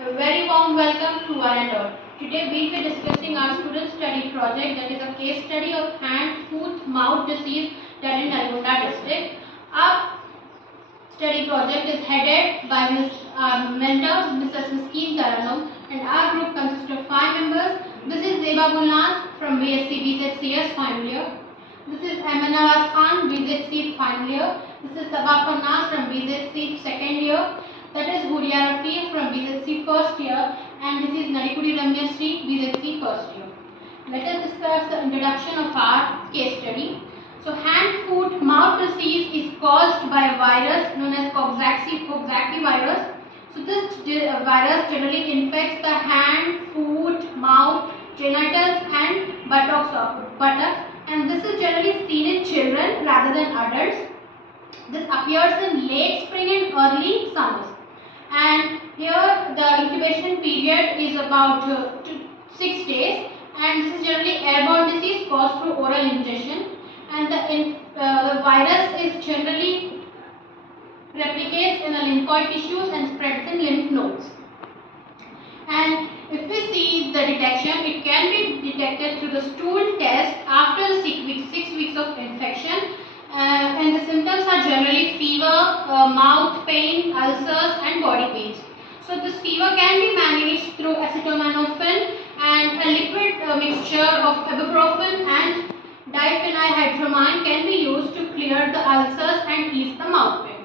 A very warm welcome to one and all. Today we'll be discussing our student study project, that is a case study of hand, foot, mouth disease done in Nalgonda district. Our study project is headed by our mentor, Mrs. Miskeen Taranum, and our group consists of 5 members. This is Zeba Gulnaz from BSc BZCS final year. This is Ayman Nawaz Khan, BZC final year. This is Sabah Farnaz from BZC second year. That is Huria Rafi from BZC first year, and this is Narikudi Ramya Sri, BZC first year. Let us discuss the introduction of our case study. So, hand, foot, mouth disease is caused by a virus known as Coxsackie virus. So, this virus generally infects the hand, foot, mouth, genitals, and buttocks, and this is generally seen in children rather than adults. This appears in late spring and early summers. And here the incubation period is about 6 days, and this is generally airborne disease caused through oral ingestion, and the virus is generally replicates in the lymphoid tissues and spreads in lymph nodes. And if we see the detection, it can be detected through the stool test after the 6 weeks of infection. And the symptoms are generally fever, mouth pain, ulcers, and body pains. So this fever can be managed through acetaminophen and a liquid mixture of ibuprofen and diphenhydramine can be used to clear the ulcers and ease the mouth pain.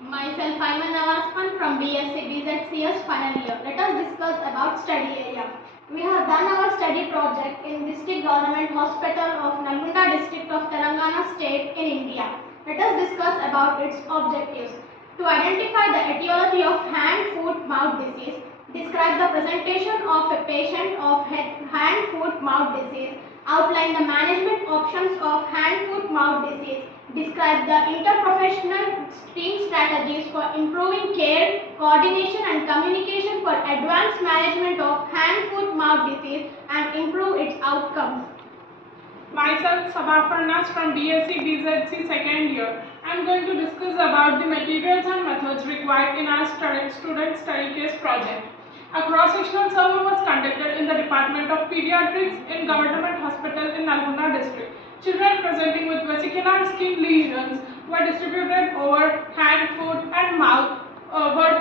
Myself, Ayman Nawaz Khan from BSc BZCS final year. Let us discuss about study area. We have done our study project in District Government Hospital of Nalgonda district of Telangana state in India. Let us discuss about its objectives. To identify the etiology of hand, foot, mouth disease, describe the presentation of a patient of hand, foot, mouth disease, outline the management options of hand, foot, mouth disease, describe the interprofessional team strategies for improving care, coordination and communication for advanced management of hand, foot, mouth disease and improve its outcomes. Myself, Sabah Farnaz from BSc BZC second year. I am going to discuss about the materials and methods required in our student study case project. A cross-sectional survey was conducted in the Department of Pediatrics in Government Hospital in Nalgonda district. Children presenting with vesicular skin lesions were distributed over hand, foot and mouth were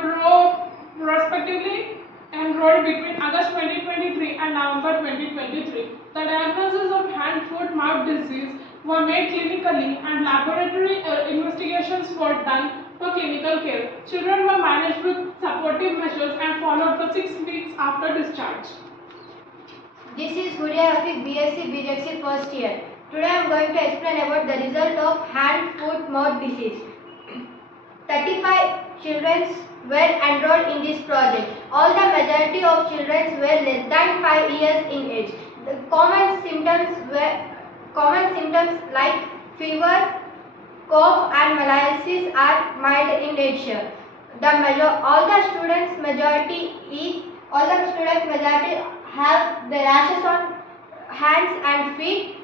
respectively enrolled between August 2023 and November 2023. The diagnosis of hand, foot, mouth disease were made clinically and laboratory investigations were done for clinical care. Children were managed with supportive measures and followed for 6 weeks after discharge. This is Huria Rafi, BSc BZC first year. Today I am going to explain about the result of hand, foot, mouth disease. 35 children were enrolled in this project. All the majority of children were less than 5 years in age. The common symptoms like fever, cough and paralysis are mild in nature. All the students majority have the rashes on hands and feet,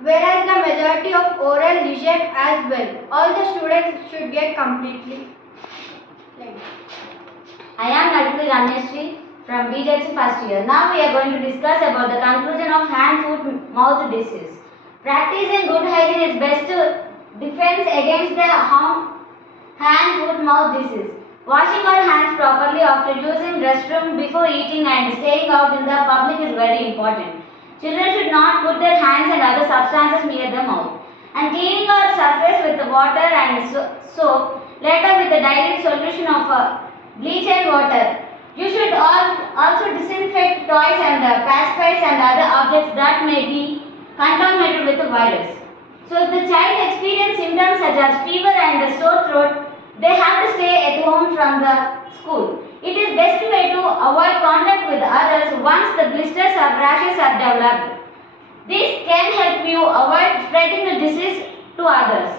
whereas the majority of oral lesion as well. All the students should get completely. I am Narikudi Ramya Sri from BZC first year. Now we are going to discuss about the conclusion of hand, foot, mouth disease. Practicing good hygiene is best defense against the hand, foot, mouth disease. Washing our hands properly after using restroom, before eating and staying out in the public is very important. Children should not put their hands and other substances near the mouth. And cleaning our surface with the water and soap, later with a dilute solution of bleach and water. You should also disinfect toys and pacifiers and other objects that may be contaminated with the virus. So if the child experiences symptoms such as fever and a sore throat, they have to stay at home from the school. It is best way to avoid contact with others once the blisters or rashes are developed. This can help you avoid spreading the disease to others.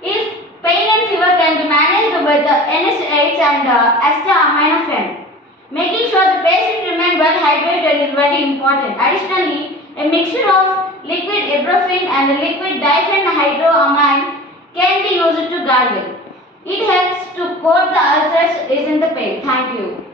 If pain and fever can be managed with NSAIDs and acetaminophen. Making sure the patient remains well hydrated is very important. Additionally, a mixture of liquid ibuprofen and a liquid diphenhydramine can be used to gargle. It helps to coat the ulcers isn't the pain. Thank you.